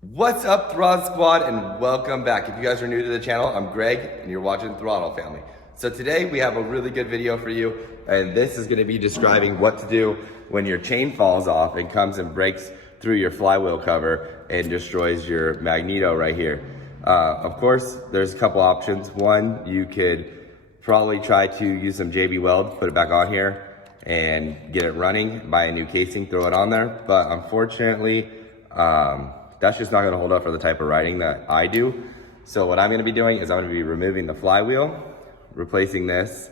What's up, Throttle Squad, and welcome back. If you guys are new to the channel, I'm Greg, and you're watching Throttle Family. So today we have a really good video for you, and this is going to be describing what to do when your chain falls off and comes and breaks through your flywheel cover and destroys your magneto right here. Of course, there's a couple options. One, you could probably try to use some JB Weld, put it back on here, and get it running, buy a new casing, throw it on there. But unfortunately, that's just not gonna hold up for the type of riding that I do. So what I'm gonna be doing is I'm gonna be removing the flywheel, replacing this.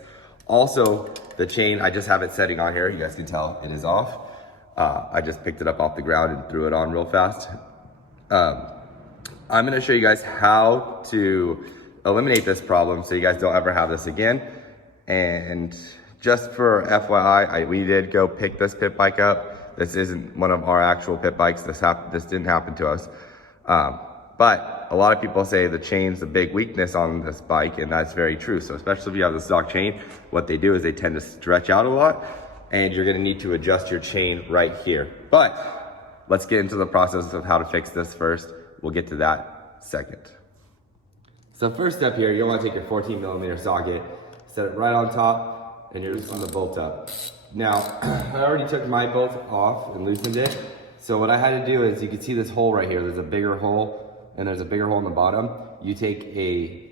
Also, the chain, I just have it setting on here. You guys can tell it is off. I just picked it up off the ground and threw it on real fast. I'm gonna show you guys how to eliminate this problem so you guys don't ever have this again. And just for FYI, we did go pick this pit bike up. This isn't one of our actual pit bikes. This didn't happen to us. But a lot of people say the chain's a big weakness on this bike, and that's very true. So especially if you have the stock chain, what they do is they tend to stretch out a lot, and you're gonna need to adjust your chain right here. But let's get into the process of how to fix this first. We'll get to that second. So first step here, you'll wanna take your 14mm socket, set it right on top, and you're just gonna bolt up. Now, I already took my bolt off and loosened it. So what I had to do is, you can see this hole right here. There's a bigger hole, and there's a bigger hole in the bottom. You take a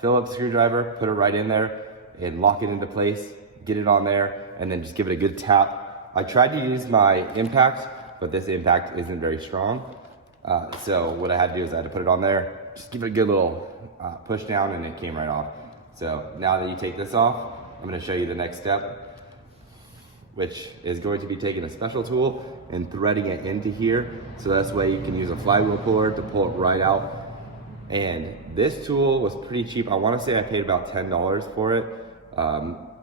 Phillips screwdriver, put it right in there, and lock it into place, get it on there, and then just give it a good tap. I tried to use my impact, but this impact isn't very strong. So what I had to do is I had to put it on there, just give it a good little push down, and it came right off. So now that you take this off, I'm gonna show you the next step, which is going to be taking a special tool and threading it into here. So that's way you can use a flywheel puller to pull it right out. And this tool was pretty cheap. I wanna say I paid about $10 for it.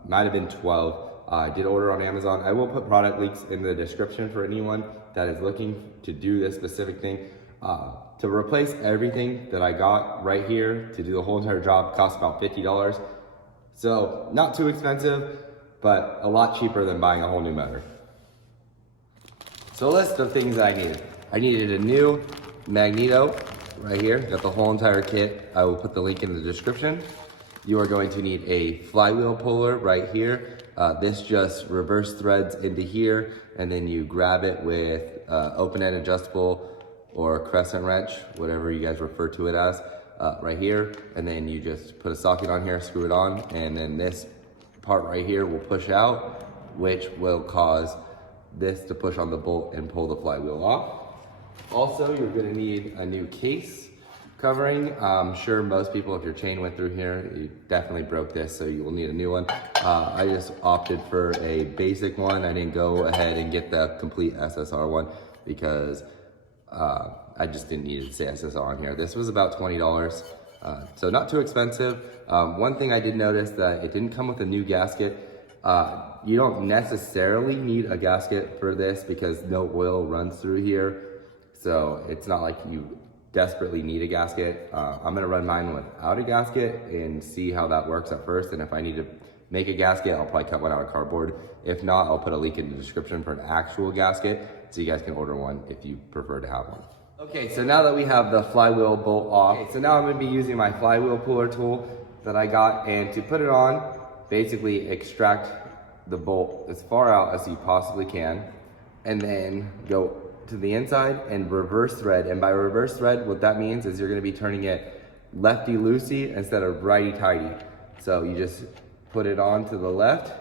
Might have been 12. I did order on Amazon. I will put product links in the description for anyone that is looking to do this specific thing. To replace everything that I got right here, to do the whole entire job, cost about $50. So not too expensive, but a lot cheaper than buying a whole new motor. So a list of things that I needed. I needed a new magneto right here, got the whole entire kit. I will put the link in the description. You are going to need a flywheel puller right here. This just reverse threads into here, and then you grab it with open-end adjustable or crescent wrench, whatever you guys refer to it as, right here. And then you just put a socket on here, screw it on, and then this part right here will push out, which will cause this to push on the bolt and pull the flywheel off. Also, you're gonna need a new case covering. I'm sure most people, if your chain went through here, you definitely broke this, so you will need a new one. I just opted for a basic one. I didn't go ahead and get the complete SSR one because I just didn't need to say SSR on here. This was about $20. So not too expensive. One thing I did notice that it didn't come with a new gasket. You don't necessarily need a gasket for this because no oil runs through here. So it's not like you desperately need a gasket. I'm gonna run mine without a gasket and see how that works at first. And if I need to make a gasket, I'll probably cut one out of cardboard. If not, I'll put a link in the description for an actual gasket so you guys can order one if you prefer to have one. Okay, so now that we have the flywheel bolt off, so now I'm gonna be using my flywheel puller tool that I got, and to put it on, basically extract the bolt as far out as you possibly can, and then go to the inside and reverse thread. And by reverse thread, what that means is you're gonna be turning it lefty-loosey instead of righty-tighty. So you just put it on to the left,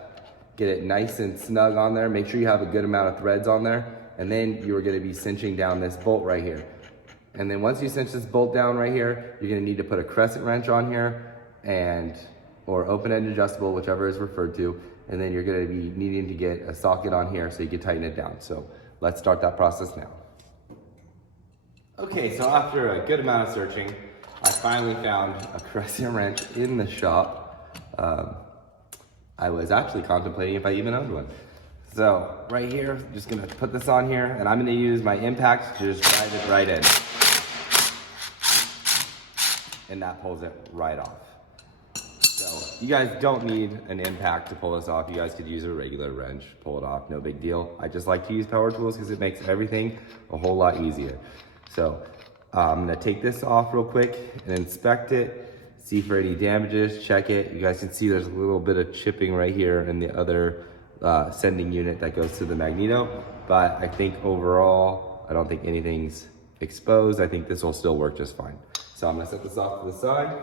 get it nice and snug on there, make sure you have a good amount of threads on there, and then you're gonna be cinching down this bolt right here. And then once you cinch this bolt down right here, you're gonna need to put a crescent wrench on here or open-end adjustable, whichever is referred to. And then you're gonna be needing to get a socket on here so you can tighten it down. So let's start that process now. Okay, so after a good amount of searching, I finally found a crescent wrench in the shop. I was actually contemplating if I even owned one. So right here, just gonna put this on here, and I'm gonna use my impact to just drive it right in. And that pulls it right off. So you guys don't need an impact to pull this off. You guys could use a regular wrench, pull it off, no big deal. I just like to use power tools because it makes everything a whole lot easier. So I'm gonna take this off real quick and inspect it, see for any damages, check it. You guys can see there's a little bit of chipping right here in the other sending unit that goes to the magneto, but I think overall, I don't think anything's exposed. I think this will still work just fine. So I'm gonna set this off to the side,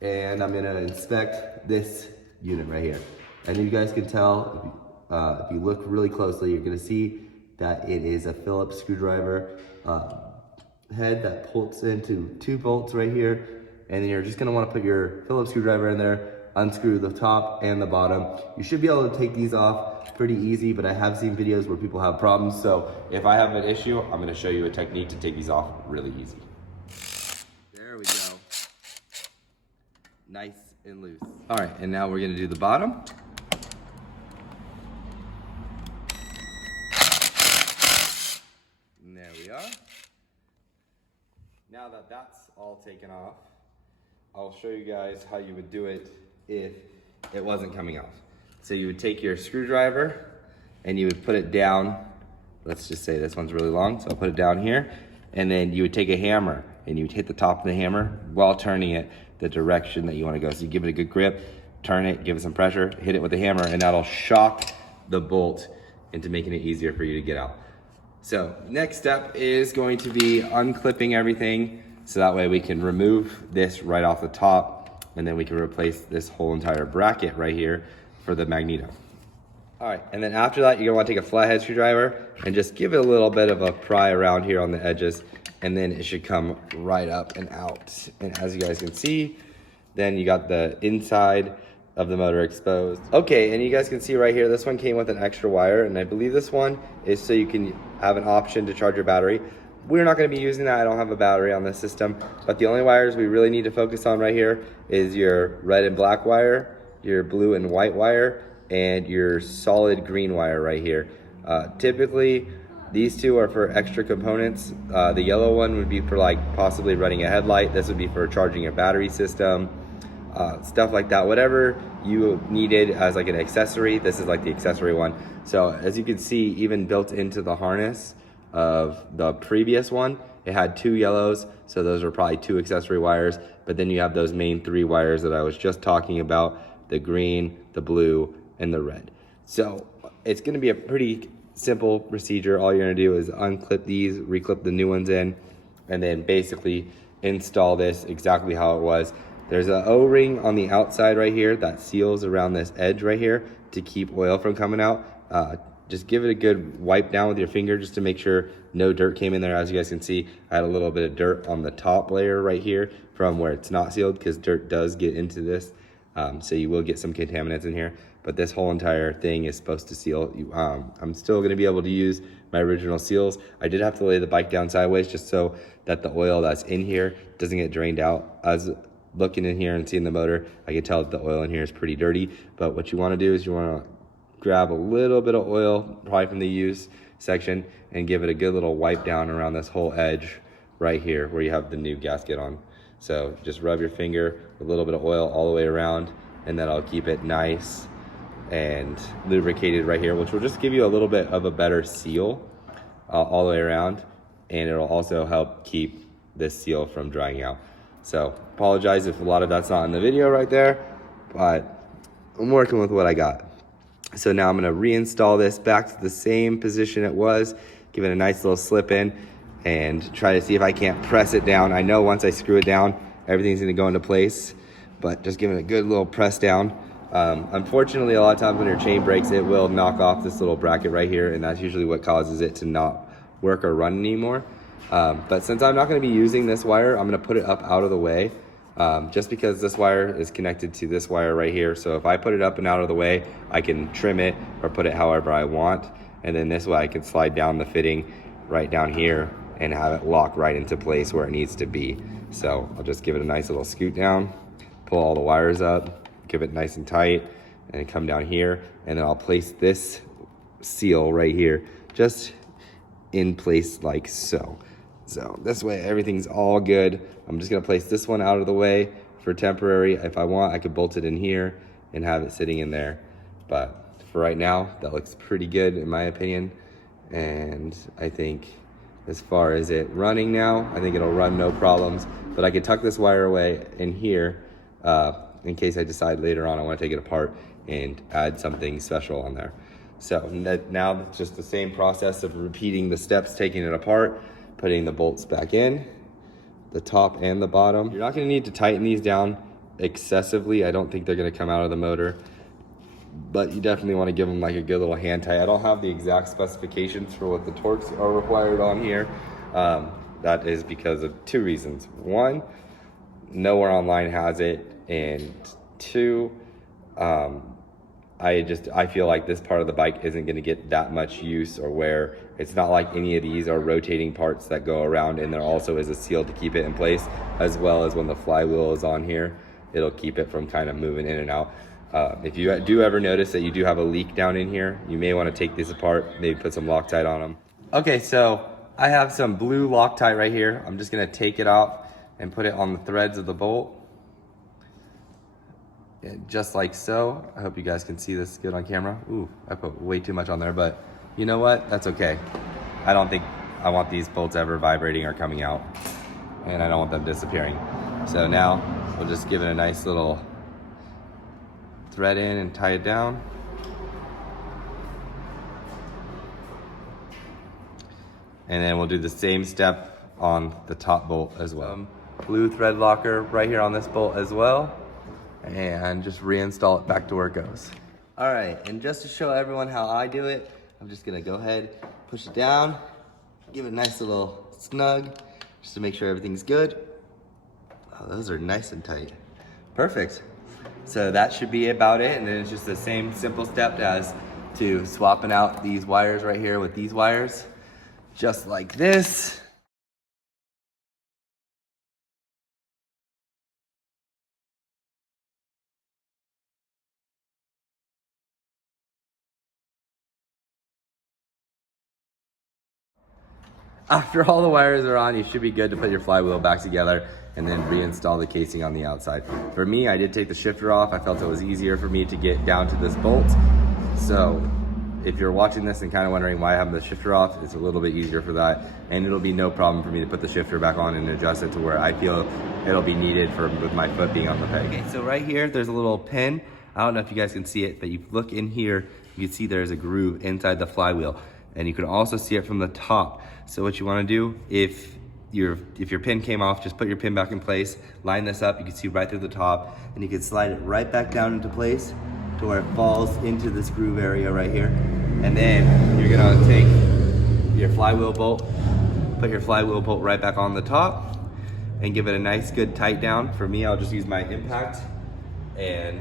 and I'm gonna inspect this unit right here. And you guys can tell, if you look really closely, you're gonna see that it is a Phillips screwdriver head that bolts into 2 bolts right here. And then you're just gonna wanna put your Phillips screwdriver in there, unscrew the top and the bottom. You should be able to take these off pretty easy, but I have seen videos where people have problems. So if I have an issue, I'm gonna show you a technique to take these off really easy. There we go. Nice and loose. All right, and now we're gonna do the bottom. And there we are. Now that that's all taken off, I'll show you guys how you would do it if it wasn't coming off. So you would take your screwdriver and you would put it down. Let's just say this one's really long, so I'll put it down here. And then you would take a hammer and you would hit the top of the hammer while turning it the direction that you want to go. So you give it a good grip, turn it, give it some pressure, hit it with the hammer, and that'll shock the bolt into making it easier for you to get out. So next step is going to be unclipping everything, so that way we can remove this right off the top, and then we can replace this whole entire bracket right here for the magneto. All right, and then after that, you're gonna wanna take a flathead screwdriver and just give it a little bit of a pry around here on the edges, and then it should come right up and out. And as you guys can see, then you got the inside of the motor exposed. Okay, and you guys can see right here, this one came with an extra wire, and I believe this one is so you can have an option to charge your battery. We're not gonna be using that, I don't have a battery on this system, but the only wires we really need to focus on right here is your red and black wire, your blue and white wire, and your solid green wire right here. Typically, these two are for extra components. The yellow one would be for like possibly running a headlight. This would be for charging your battery system, stuff like that. Whatever you needed as like an accessory, this is like the accessory one. So as you can see, even built into the harness of the previous one, it had 2 yellows, so those are probably 2 accessory wires, but then you have those main 3 wires that I was just talking about, the green, the blue, and the red. So it's gonna be a pretty simple procedure. All you're gonna do is unclip these, reclip the new ones in, and then basically install this exactly how it was. There's an O-ring on the outside right here that seals around this edge right here to keep oil from coming out. Just give it a good wipe down with your finger just to make sure no dirt came in there. As you guys can see, I had a little bit of dirt on the top layer right here from where it's not sealed, because dirt does get into this. So you will get some contaminants in here, but this whole entire thing is supposed to seal. I'm still gonna be able to use my original seals. I did have to lay the bike down sideways just so that the oil that's in here doesn't get drained out. As looking in here and seeing the motor, I can tell that the oil in here is pretty dirty, but what you wanna do is you wanna grab a little bit of oil, probably from the use section, and give it a good little wipe down around this whole edge right here where you have the new gasket on. So just rub your finger with a little bit of oil all the way around, and that'll keep it nice and lubricated right here, which will just give you a little bit of a better seal all the way around, and it'll also help keep this seal from drying out. So apologize if a lot of that's not in the video right there, but I'm working with what I got. So now I'm gonna reinstall this back to the same position it was, give it a nice little slip in, and try to see if I can't press it down. I know once I screw it down, everything's gonna go into place, but just giving it a good little press down. Unfortunately, a lot of times when your chain breaks, it will knock off this little bracket right here, and that's usually what causes it to not work or run anymore. But since I'm not gonna be using this wire, I'm gonna put it up out of the way, just because this wire is connected to this wire right here. So if I put it up and out of the way, I can trim it or put it however I want. And then this way I can slide down the fitting right down here and have it lock right into place where it needs to be. So I'll just give it a nice little scoot down, pull all the wires up, give it nice and tight, and come down here. And then I'll place this seal right here, just in place like so. So this way everything's all good. I'm just gonna place this one out of the way for temporary. If I want, I could bolt it in here and have it sitting in there. But for right now, that looks pretty good in my opinion. And I think as far as it running now. I think it'll run no problems, but I could tuck this wire away in here in case I decide later on I want to take it apart and add something special on there. So now it's just the same process of repeating the steps, taking it apart, putting the bolts back in, the top and the bottom. You're not going to need to tighten these down excessively. I don't think they're going to come out of the motor, but you definitely want to give them like a good little hand tie. I don't have the exact specifications for what the torques are required on here. That is because of two reasons. One, nowhere online has it, and two, I feel like this part of the bike isn't going to get that much use or wear. It's not like any of these are rotating parts that go around, and there also is a seal to keep it in place, as well as when the flywheel is on here, it'll keep it from kind of moving in and out. If you do ever notice that you do have a leak down in here, you may want to take these apart, maybe put some Loctite on them. Okay, so I have some blue Loctite right here. I'm just going to take it out and put it on the threads of the bolt. Just like so. I hope you guys can see this good on camera. Ooh, I put way too much on there, but you know what? That's okay. I don't think I want these bolts ever vibrating or coming out, and I don't want them disappearing. So now we'll just give it a nice little thread in and tie it down. And then we'll do the same step on the top bolt as well. Blue thread locker right here on this bolt as well. And just reinstall it back to where it goes. All right, and just to show everyone how I do it, I'm just gonna go ahead, push it down, give it a nice little snug, just to make sure everything's good. Oh, those are nice and tight. Perfect. So that should be about it, and then it's just the same simple step as to swapping out these wires right here with these wires, just like this. After all the wires are on, you should be good to put your flywheel back together and then reinstall the casing on the outside. For me, I did take the shifter off. I felt it was easier for me to get down to this bolt. So if you're watching this and kind of wondering why I have the shifter off, it's a little bit easier for that. And it'll be no problem for me to put the shifter back on and adjust it to where I feel it'll be needed with my foot being on the peg. Okay, so right here, there's a little pin. I don't know if you guys can see it, but you look in here, you can see there's a groove inside the flywheel. And you can also see it from the top. So what you want to do, if your pin came off, just put your pin back in place, line this up, you can see right through the top, and you can slide it right back down into place to where it falls into this groove area right here. And then you're gonna take your flywheel bolt, put your flywheel bolt right back on the top, and give it a nice good tight down. For me, I'll just use my impact and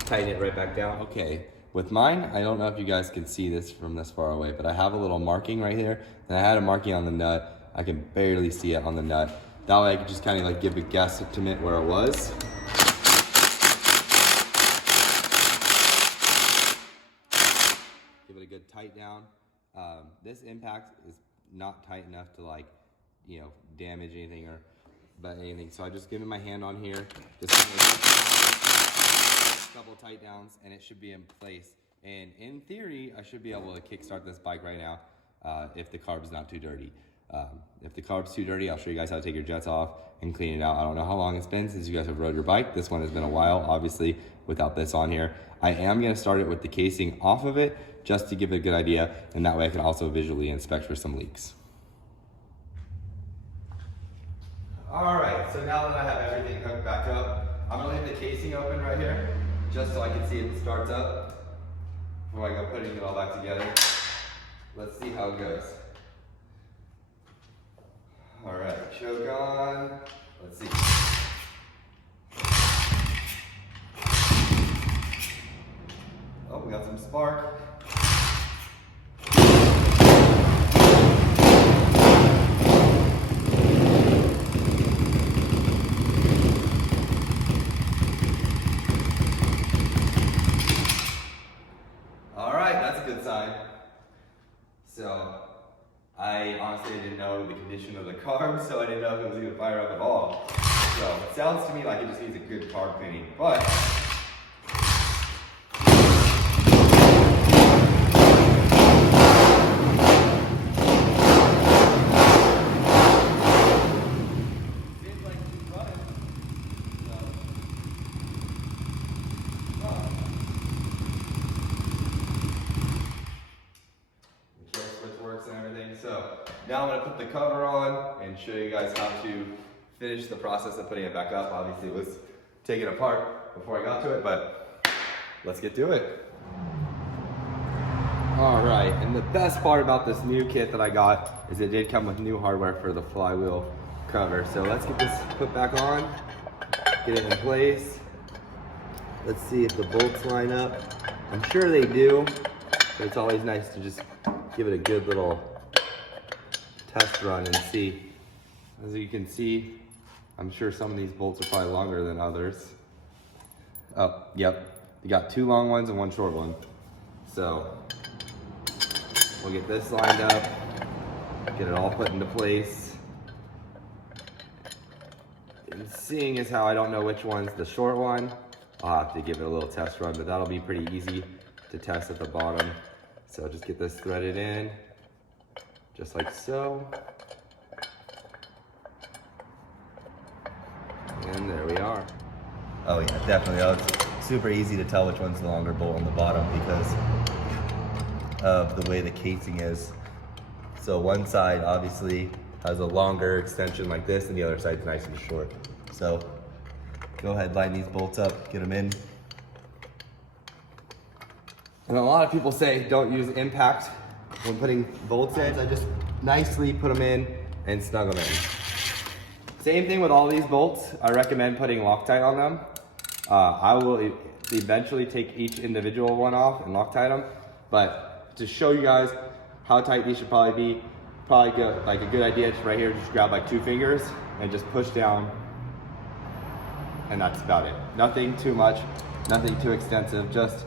tighten it right back down. Okay. With mine, I don't know if you guys can see this from this far away, but I have a little marking right here, and I had a marking on the nut. I can barely see it on the nut. That way I can just kind of like give a guesstimate where it was. Give it a good tight down. This impact is not tight enough to like, you know, damage anything but anything. So I just give it my hand on here, just kind of couple tight downs, and it should be in place. And in theory, I should be able to kickstart this bike right now if the carb's not too dirty. If the carb's too dirty, I'll show you guys how to take your jets off and clean it out. I don't know how long it's been since you guys have rode your bike. This one has been a while, obviously, without this on here. I am gonna start it with the casing off of it, just to give it a good idea, and that way I can also visually inspect for some leaks. All right, so now that I have everything hooked back up, I'm gonna leave the casing open right here, just so I can see if it starts up before I go putting it all back together. Let's see how it goes. All right, choke on. Let's see. Oh, we got some spark. So I honestly didn't know the condition of the carb, so I didn't know if it was going to fire up at all. So it sounds to me like it just needs a good carb cleaning, but put the cover on and show you guys how to finish the process of putting it back up. Obviously it was taken apart before I got to it, but let's get to it. All right, and the best part about this new kit that I got is it did come with new hardware for the flywheel cover. So let's get this put back on, get it in place. Let's see if the bolts line up. I'm sure they do, but it's always nice to just give it a good little test run and see. As you can see, I'm sure some of these bolts are probably longer than others. Oh, yep. You got 2 long ones and 1 short one. So we'll get this lined up, get it all put into place. And seeing as how I don't know which one's the short one, I'll have to give it a little test run, but that'll be pretty easy to test at the bottom. So just get this threaded in, just like so. And there we are. Oh yeah, definitely. Oh, it's super easy to tell which one's the longer bolt on the bottom because of the way the casing is. So one side obviously has a longer extension like this and the other side's nice and short. So go ahead, line these bolts up, get them in. And a lot of people say don't use impact when putting bolts in. I just nicely put them in and snug them in. Same thing with all these bolts. I recommend putting Loctite on them. I will eventually take each individual one off and Loctite them, but to show you guys how tight these should probably be, like a good idea right here, just grab like 2 fingers and just push down, and that's about it. Nothing too much, nothing too extensive, just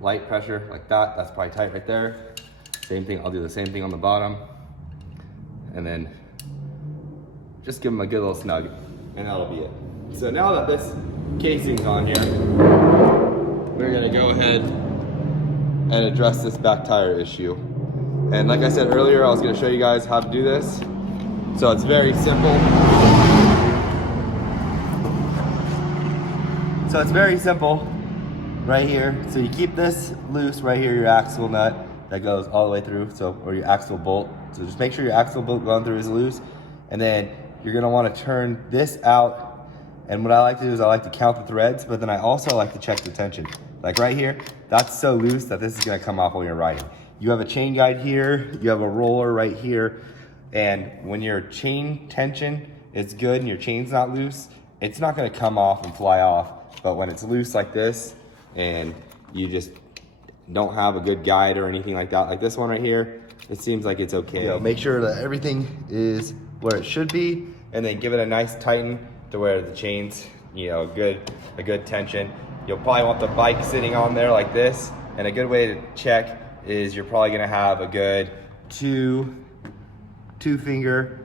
light pressure like that. That's probably tight right there. Same thing, I'll do the same thing on the bottom, and then just give them a good little snug, and that'll be it. So now that this casing's on here, we're gonna go ahead and address this back tire issue. And like I said earlier, I was gonna show you guys how to do this. So it's very simple. So it's very simple right here. So you keep this loose right here, your axle nut that goes all the way through, or your axle bolt. So just make sure your axle bolt going through is loose. And then you're gonna wanna turn this out. And what I like to do is I like to count the threads, but then I also like to check the tension. Like right here, that's so loose that this is gonna come off while you're riding. You have a chain guide here, you have a roller right here, and when your chain tension is good and your chain's not loose, it's not gonna come off and fly off. But when it's loose like this, and you just don't have a good guide or anything like that, like this one right here, it seems like it's okay. You know, make sure that everything is where it should be, and then give it a nice tighten to where the chain's, you know, a good tension. You'll probably want the bike sitting on there like this, and a good way to check is you're probably gonna have a good two finger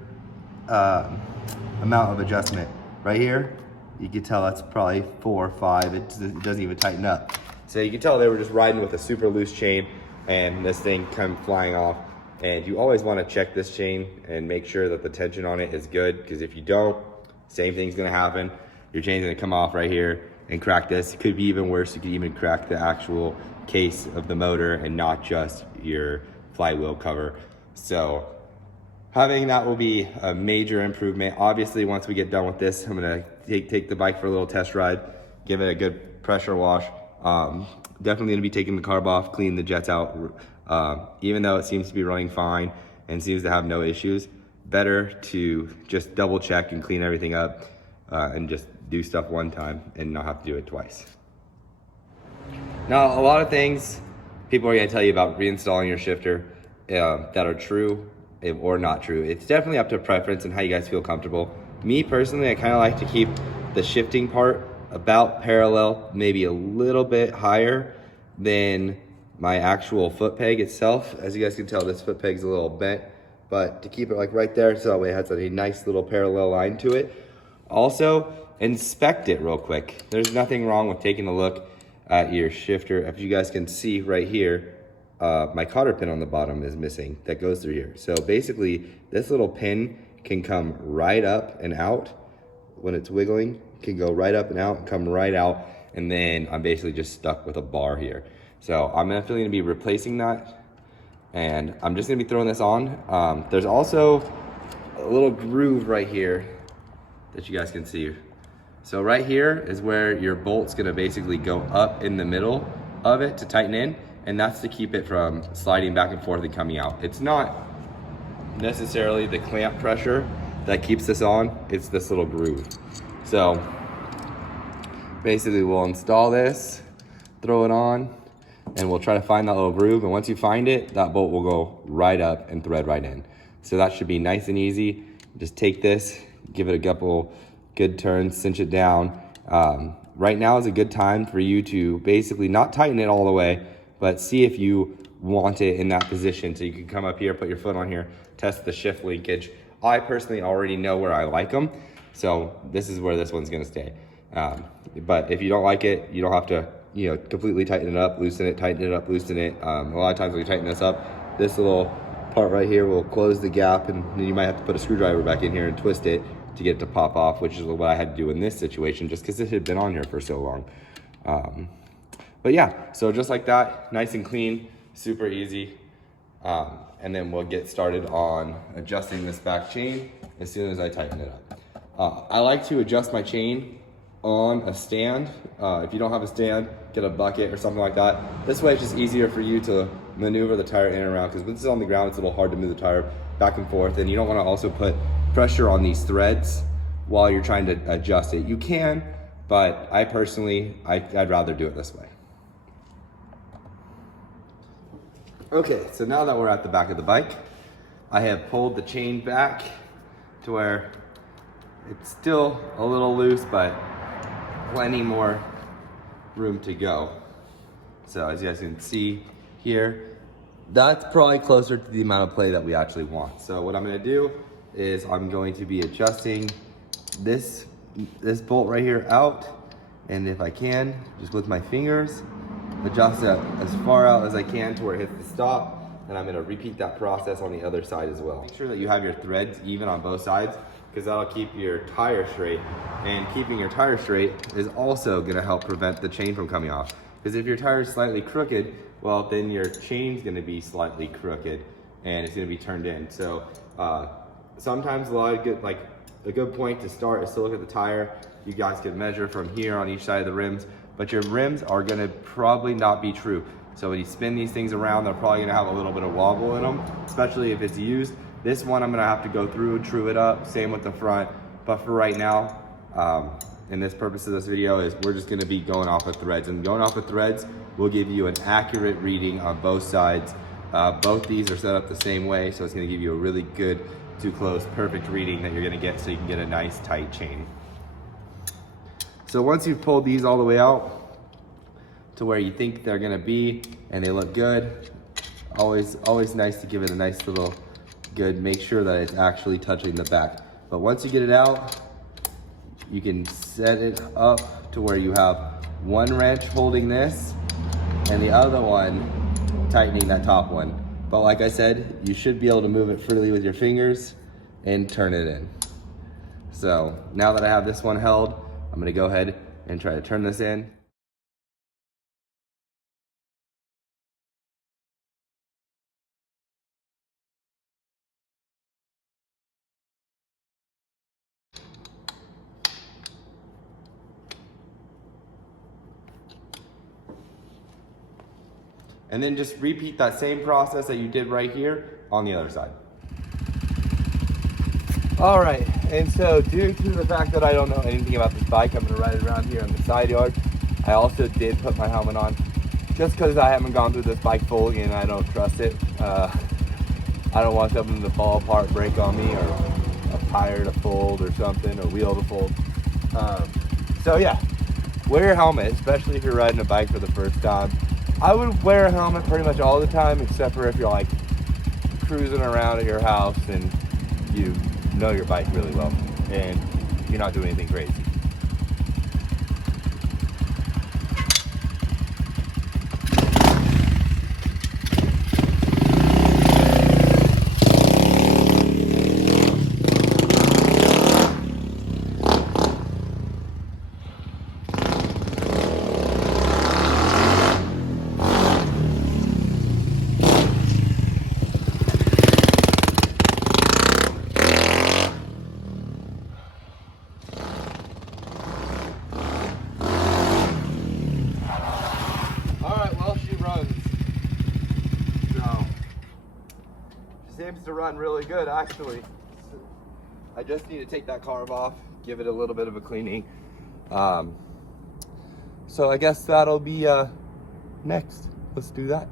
amount of adjustment. Right here, you can tell that's probably 4 or 5. It doesn't even tighten up. So you can tell they were just riding with a super loose chain and this thing come flying off. And you always wanna check this chain and make sure that the tension on it is good, because if you don't, same thing's gonna happen. Your chain's gonna come off right here and crack this. It could be even worse. You could even crack the actual case of the motor and not just your flywheel cover. So having that will be a major improvement. Obviously, once we get done with this, I'm gonna take the bike for a little test ride, give it a good pressure wash. Definitely gonna be taking the carb off, clean the jets out. Even though it seems to be running fine and seems to have no issues, better to just double check and clean everything up and just do stuff one time and not have to do it twice. Now, a lot of things people are gonna tell you about reinstalling your shifter that are true or not true. It's definitely up to preference and how you guys feel comfortable. Me personally, I kind of like to keep the shifting part about parallel, maybe a little bit higher than my actual foot peg itself. As you guys can tell, this foot peg's a little bent, but to keep it like right there, so that way it has a nice little parallel line to it. Also, inspect it real quick. There's nothing wrong with taking a look at your shifter. If you guys can see right here, my cotter pin on the bottom is missing that goes through here. So basically, this little pin can come right up and out when it's wiggling, can go right up and out and come right out, and then I'm basically just stuck with a bar here. So I'm definitely gonna be replacing that And I'm just gonna be throwing this on. There's also a little groove right here that you guys can see. So right here is where your bolt's gonna basically go up in the middle of it to tighten in, and that's to keep it from sliding back and forth and coming out. It's not necessarily the clamp pressure that keeps this on, it's this little groove. So basically we'll install this, throw it on, and we'll try to find that little groove. And once you find it, that bolt will go right up and thread right in. So that should be nice and easy. Just take this, give it a couple good turns, cinch it down. Right now is a good time for you to basically not tighten it all the way, but see if you want it in that position. So you can come up here, put your foot on here, test the shift linkage. I personally already know where I like them, so this is where this one's gonna stay. But if you don't like it, you don't have to, you know, completely tighten it up, loosen it, tighten it up, loosen it. A lot of times when you tighten this up, this little part right here will close the gap, and then you might have to put a screwdriver back in here and twist it to get it to pop off, which is what I had to do in this situation just because it had been on here for so long. But yeah, so just like that, nice and clean, super easy. And then we'll get started on adjusting this back chain as soon as I tighten it up. I like to adjust my chain on a stand. If you don't have a stand, get a bucket or something like that. This way it's just easier for you to maneuver the tire in and around, because when this is on the ground, it's a little hard to move the tire back and forth, and you don't want to also put pressure on these threads while you're trying to adjust it. You can, but I personally, I'd rather do it this way. Okay, so now that we're at the back of the bike, I have pulled the chain back to where it's still a little loose, but plenty more room to go. So as you guys can see here, that's probably closer to the amount of play that we actually want. So what I'm gonna do is I'm going to be adjusting this bolt right here out, and if I can, just with my fingers, adjust it as far out as I can to where it hits the stop, and I'm gonna repeat that process on the other side as well. Make sure that you have your threads even on both sides, because that'll keep your tire straight, and keeping your tire straight is also gonna help prevent the chain from coming off. Because if your tire is slightly crooked, well, then your chain's gonna be slightly crooked and it's gonna be turned in. So sometimes a good point to start is to look at the tire. You guys can measure from here on each side of the rims, but your rims are gonna probably not be true. So when you spin these things around, they're probably gonna have a little bit of wobble in them, especially if it's used. This one I'm gonna have to go through, true it up, same with the front. But for right now, and this purpose of this video is we're just gonna be going off of threads, and going off of threads will give you an accurate reading on both sides. Both these are set up the same way, so it's gonna give you a really good, too close, perfect reading that you're gonna get so you can get a nice tight chain. So once you've pulled these all the way out to where you think they're gonna be and they look good, always nice to give it a nice little good, make sure that it's actually touching the back. But once you get it out, you can set it up to where you have one wrench holding this and the other one tightening that top one. But like I said, you should be able to move it freely with your fingers and turn it in. So now that I have this one held, I'm gonna go ahead and try to turn this in. And then just repeat that same process that you did right here on the other side. All right, and so due to the fact that I don't know anything about this bike, I'm gonna ride it around here on the side yard. I also did put my helmet on just because I haven't gone through this bike fully and I don't trust it. I don't want something to fall apart, break on me, or a tire to fold or something, or wheel to fold. So yeah, wear your helmet, especially if you're riding a bike for the first time. I would wear a helmet pretty much all the time, except for if you're like cruising around at your house and you know your bike really well and you're not doing anything crazy. run really good, actually. I just need to take that carb off, give it a little bit of a cleaning. So I guess that'll be next. Let's do that.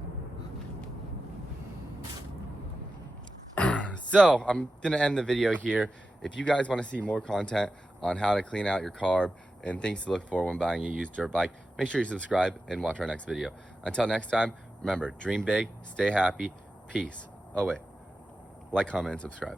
So I'm gonna end the video here. If you guys want to see more content on how to clean out your carb and things to look for when buying a used dirt bike, make sure you subscribe and watch our next video. Until next time, remember, dream big, stay happy, peace. Oh wait, like, comment, and subscribe.